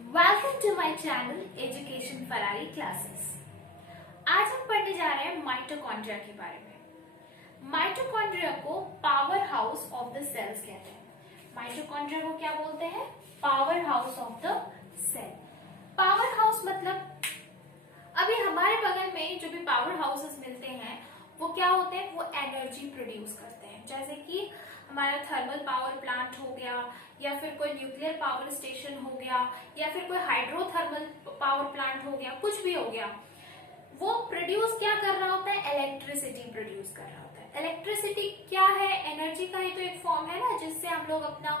Welcome to my channel education Ferrari classes. आज हम पढ़ने जा रहे हैं माइटोकॉन्ड्रिया के बारे में। माइटोकॉन्ड्रिया को power house of the cells कहते हैं। माइटोकॉन्ड्रिया को क्या बोलते हैं? Power house of the cell. Power house मतलब अभी हमारे बगल में जो भी पावर हाउसेस मिलते हैं वो क्या होते हैं? वो एनर्जी प्रोड्यूस करते हैं। जैसे कि हमारा थर्मल पावर प्लांट हो गया, या फिर कोई न्यूक्लियर पावर स्टेशन हो गया, या फिर कोई हाइड्रोथर्मल पावर प्लांट हो गया, कुछ भी हो गया। वो प्रोड्यूस क्या कर रहा होता है? इलेक्ट्रिसिटी प्रोड्यूस कर रहा होता है। इलेक्ट्रिसिटी क्या है? एनर्जी का ही तो एक फॉर्म है ना, जिससे हम लोग अपना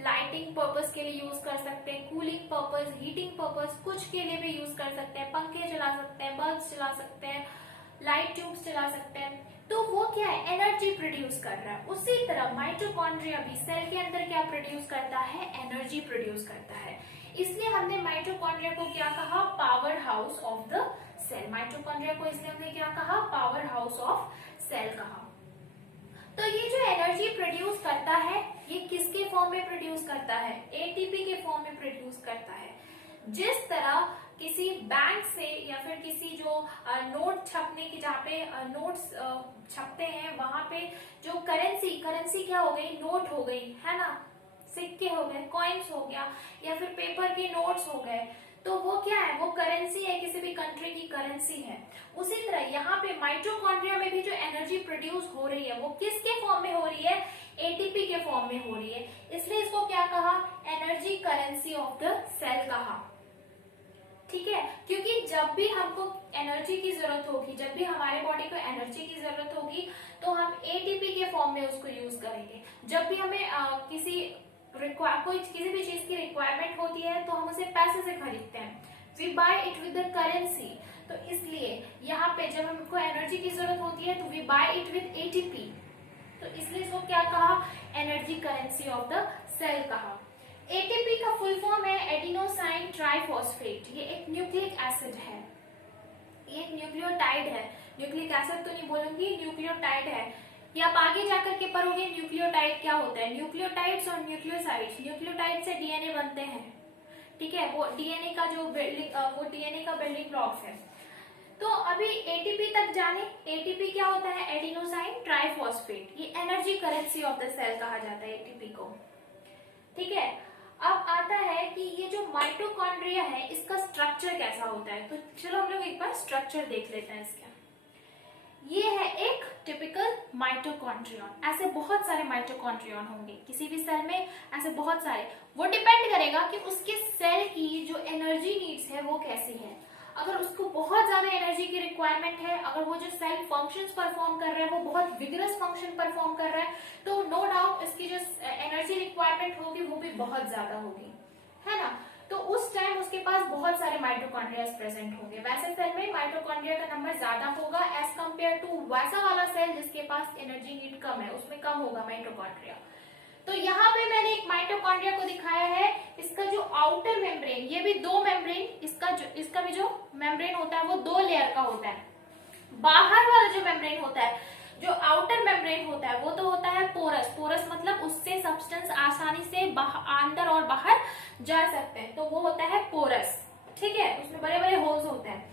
लाइटिंग पर्पस के लिए यूज कर सकते हैं, कूलिंग पर्पस, हीटिंग पर्पस, कुछ के लिए भी यूज कर सकते हैं। पंखे चला सकते हैं, बल्ब चला सकते हैं, लाइट ट्यूब्स चला सकते हैं। तो वो क्या है? एनर्जी प्रोड्यूस कर रहा है। उसी तरह माइटोकॉन्ड्रिया भी सेल के अंदर क्या प्रोड्यूस करता है? एनर्जी प्रोड्यूस करता है। इसलिए हमने माइटोकॉन्ड्रिया को क्या कहा? Power house of the cell. Mitochondria को इसलिए हमने क्या कहा? पावर हाउस ऑफ सेल कहा। तो ये जो एनर्जी प्रोड्यूस करता है, ये किसके फॉर्म में प्रोड्यूस करता है? एटीपी के फॉर्म में प्रोड्यूस करता है। जिस तरह किसी बैंक से या फिर किसी जो नोट छपने की, जहाँ पे नोट्स छपते हैं, वहां पे जो करेंसी क्या हो गई? नोट हो गई, है ना, सिक्के हो गए, कॉइन्स हो गया, या फिर पेपर के नोट्स हो गए। तो वो क्या है? वो करेंसी है, किसी भी कंट्री की करेंसी है। उसी तरह यहाँ पे माइटोकॉन्ड्रिया में भी जो एनर्जी प्रोड्यूस हो रही है वो किसके फॉर्म में हो रही है? एटीपी के फॉर्म में हो रही है। इसलिए इसको क्या कहा? Energy currency of the cell कहा। ठीक है, क्योंकि जब भी हमको एनर्जी की जरूरत होगी, जब भी हमारे बॉडी को एनर्जी की जरूरत होगी, तो हम एटीपी के फॉर्म में उसको यूज करेंगे। जब भी हमें किसी भी चीज की रिक्वायरमेंट होती है तो हम उसे पैसे से खरीदते हैं। We buy it with the currency. तो इसलिए यहाँ पे जब हमको एनर्जी की जरूरत होती है तो we buy it with ATP. तो इसलिए इसको क्या कहा? Energy currency of the cell कहा। एटीपी का फुल फॉर्म है एडिनोसाइन ट्राइफॉस्फेट। ये एक न्यूक्लिक एसिड है, ये एक न्यूक्लियोटाइड है। न्यूक्लिक एसिड तो नहीं बोलूंगी, न्यूक्लियोटाइड है। ये आप आगे जाकर के पढ़ोगे न्यूक्लियोटाइड क्या होता है। न्यूक्लियोटाइड्स और न्यूक्लियोसाइड्स, न्यूक्लियोटाइड से डीएनए बनते हैं। ठीक है, वो डीएनए का जो डीएनए का बिल्डिंग ब्लॉक्स है। तो अभी एटीपी तक जाने। एटीपी क्या होता है? Adenosine triphosphate. ये energy currency of the cell कहा जाता है एटीपी को। ठीक है, अब आता है कि ये जो माइटोकॉन्ड्रिया है इसका स्ट्रक्चर कैसा होता है। तो चलो हम लोग एक बार स्ट्रक्चर देख लेते हैं इसका। ये है एक टिपिकल माइटोकॉन्ड्रियन। ऐसे बहुत सारे माइटोकॉन्ड्रियन होंगे किसी भी सेल में, ऐसे बहुत सारे। वो डिपेंड करेगा कि उसके सेल की जो एनर्जी नीड्स है वो कैसी है। अगर उसको बहुत ज्यादा एनर्जी की रिक्वायरमेंट है, अगर वो जो सेल फंक्शंस परफॉर्म कर रहा है वो बहुत विगरस फंक्शन परफॉर्म कर रहा है, तो नो डाउट इसकी जो एनर्जी रिक्वायरमेंट होगी वो भी बहुत ज्यादा होगी, है ना। तो उस टाइम उसके पास बहुत सारे माइटोकॉन्ड्रिया प्रेजेंट होंगे। वैसे सेल में माइटोकॉन्ड्रिया का नंबर ज्यादा होगा एज कम्पेयर टू वैसा वाला सेल जिसके पास एनर्जी नीड कम है, उसमें कम होगा माइटोकॉन्ड्रिया। तो यहाँ पे मैंने एक माइटोकॉन्ड्रिया को दिखाया है। इसका जो आउटर मेम्ब्रेन, ये भी दो मेम्ब्रेन, इसका भी जो मेम्ब्रेन होता है वो दो लेयर का होता है। बाहर वाला जो मेम्ब्रेन होता है, जो आउटर मेम्ब्रेन होता है, वो तो होता है पोरस। पोरस मतलब उससे सब्सटेंस आसानी से अंदर और बाहर जा सकते हैं, तो वो होता है पोरस। ठीक है, उसमें बड़े बड़े होल्स होते हैं।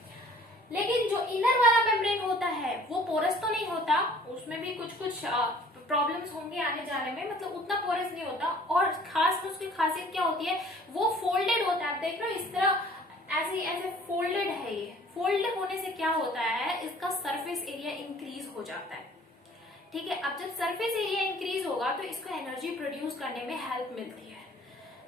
लेकिन जो इनर वाला मेम्ब्रेन होता है वो पोरस तो नहीं होता, उसमें भी कुछ कुछ प्रॉब्लम्स होंगे आने जाने में, मतलब उतना पोरस नहीं होता। और खास में उसकी खासियत क्या होती है? वो फोल्डेड होता है। आप देख रहे हो इस तरह ऐसे फोल्डेड है। ये फोल्ड होने से क्या होता है? इसका सरफेस एरिया इंक्रीज हो जाता है। ठीक है, अब जब सरफेस एरिया इंक्रीज होगा तो इसको एनर्जी प्रोड्यूस करने में हेल्प मिलती है।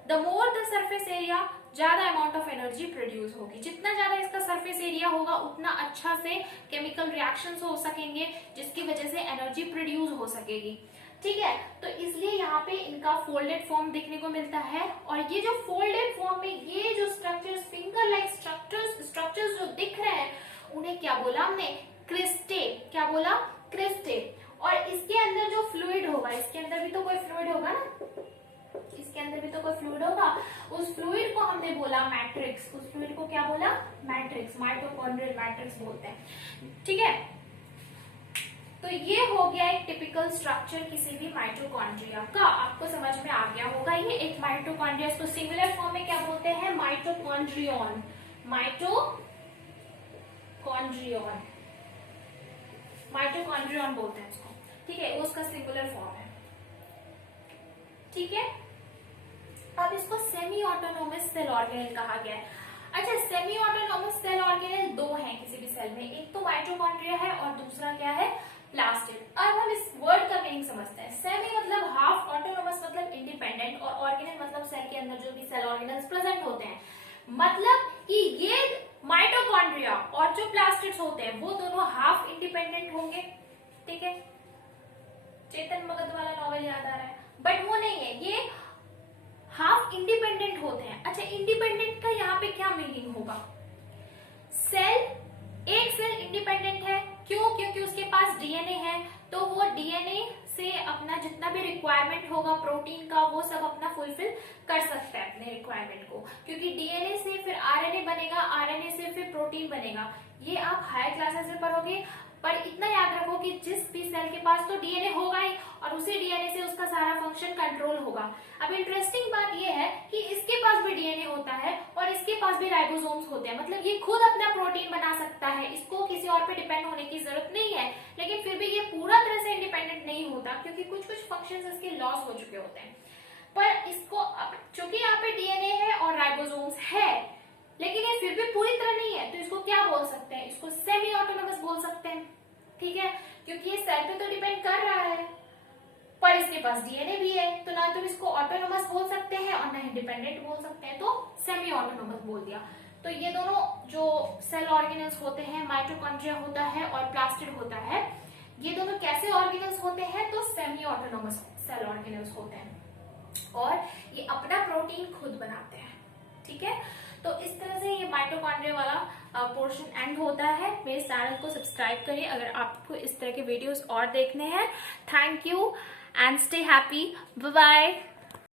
The more the surface area, ज्यादा अमाउंट ऑफ एनर्जी प्रोड्यूस होगी। जितना ज्यादा इसका सरफेस एरिया होगा उतना अच्छा से केमिकल रिएक्शंस हो सकेंगे, जिसकी वजह से एनर्जी प्रोड्यूस हो सकेगी। ठीक है, तो इसलिए यहाँ पे इनका फोल्डेड फॉर्म देखने को मिलता है। और ये जो फोल्डेड फॉर्म में ये जो स्ट्रक्चर्स, फिंगर लाइक स्ट्रक्चर्स जो दिख रहे हैं, उन्हें क्या बोला हमने? क्रिस्टे। क्या बोला? क्रिस्टे। और इसके अंदर जो फ्लूइड होगा, इसके अंदर भी तो कोई फ्लूइड होगा ना, इसके अंदर भी तो कोई फ्लूइड होगा। उस फ्लूइड को हमने बोला मैट्रिक्स। उस फ्लूइड को क्या बोला? मैट्रिक्स। माइटोकॉन्ड्रियल मैट्रिक्स बोलते हैं। ठीक है, तो ये हो गया एक टिपिकल स्ट्रक्चर किसी भी माइटोकॉन्ड्रिया का। आपको समझ में आ गया होगा। ये एक माइटोकॉन्ड्रिया, इसको सिंगुलर फॉर्म में क्या बोलते हैं? माइटोकॉन्ड्रियन, माइटोकॉन्ड्रियन बोलते हैं इसको, ठीक है, वो उसका सिंगुलर फॉर्म है, ठीक है। अब इसको सेमी ऑटोनोमस सेल ऑर्गेनेल कहा गया है। अच्छा, सेमी ऑटोनोमस सेल ऑर्गेनेल दो हैं किसी भी सेल में, एक तो माइटोकॉन्ड्रिया है और दूसरा क्या है, प्लास्टिड। अब हम इस वर्ड का मीनिंग समझते हैं। सेमी मतलब हाफ, ऑटोनोमस मतलब इंडिपेंडेंट, और ऑर्गेनेल मतलब सेल के अंदर जो भी सेल ऑर्गेनल्स प्रेजेंट होते हैं। मतलब कि ये माइटोकॉन्ड्रिया और जो प्लास्टिड्स होते हैं वो दोनों हाफ इंडिपेंडेंट होंगे, ठीक है। चेतन भगत वाला नॉवेल याद आ रहा है, बट वो नहीं है, ये हाफ इंडिपेंडेंट होते हैं। अच्छा, इंडिपेंडेंट का यहाँ पे क्या मीनिंग होगा? एक सेल इंडिपेंडेंट है, क्यों? क्योंकि उसके पास डीएनए है, तो वो डीएनए से अपना जितना भी रिक्वायरमेंट होगा प्रोटीन का, वो सब अपना फुलफिल कर सकता है अपने रिक्वायरमेंट को, क्योंकि डीएनए से फिर आरएनए बनेगा, आरएनए से फिर प्रोटीन बनेगा। ये आप हायर क्लासेस में पढ़ोगे, पर इतना याद रखो कि जिस भी सेल के पास तो डीएनए होगा ही, और उसी डीएनए से उसका सारा फंक्शन कंट्रोल होगा। अब इंटरेस्टिंग बात ये है कि इसके पास भी डीएनए होता है और इसके पास भी राइबोसोम्स होते हैं, मतलब ये खुद अपना प्रोटीन बना सकता है, इसको किसी और पे डिपेंड होने की जरूरत नहीं है। लेकिन फिर भी ये पूरा तरह से इंडिपेंडेंट नहीं होता, क्योंकि कुछ कुछ फंक्शंस इसके लॉस हो चुके होते हैं। पर इसको चूंकि यहाँ पे डीएनए है और राइबोसोम्स है, लेकिन ये फिर भी पूरी तरह नहीं है, तो इसको क्या बोल सकते हैं? इसको सेमी ऑटोनोमस बोल सकते हैं, ठीक है, क्योंकि ये सेल पे तो डिपेंड कर रहा है, पर इसके पास डीएनए भी है, तो ना तुम इसको ऑटोनोमस बोल सकते हैं और ना इंडिपेंडेंट बोल सकते हैं, तो सेमी ऑटोनोमस बोल दिया। तो ये दोनों जो सेल ऑर्गेनल्स होते हैं, माइटोकॉन्ड्रिया होता है और प्लास्टिड होता है, ये दोनों कैसे ऑर्गेनल्स होते हैं? तो सेमी ऑटोनोमस सेल ऑर्गेनल्स होते हैं, और ये अपना प्रोटीन खुद बनाते हैं, ठीक है। तो इस तरह से ये माइटोकॉन्ड्रिया वाला पोर्शन एंड होता है। मेरे चैनल को सब्सक्राइब करिए अगर आपको इस तरह के वीडियोस और देखने हैं। Thank you and stay happy, bye bye.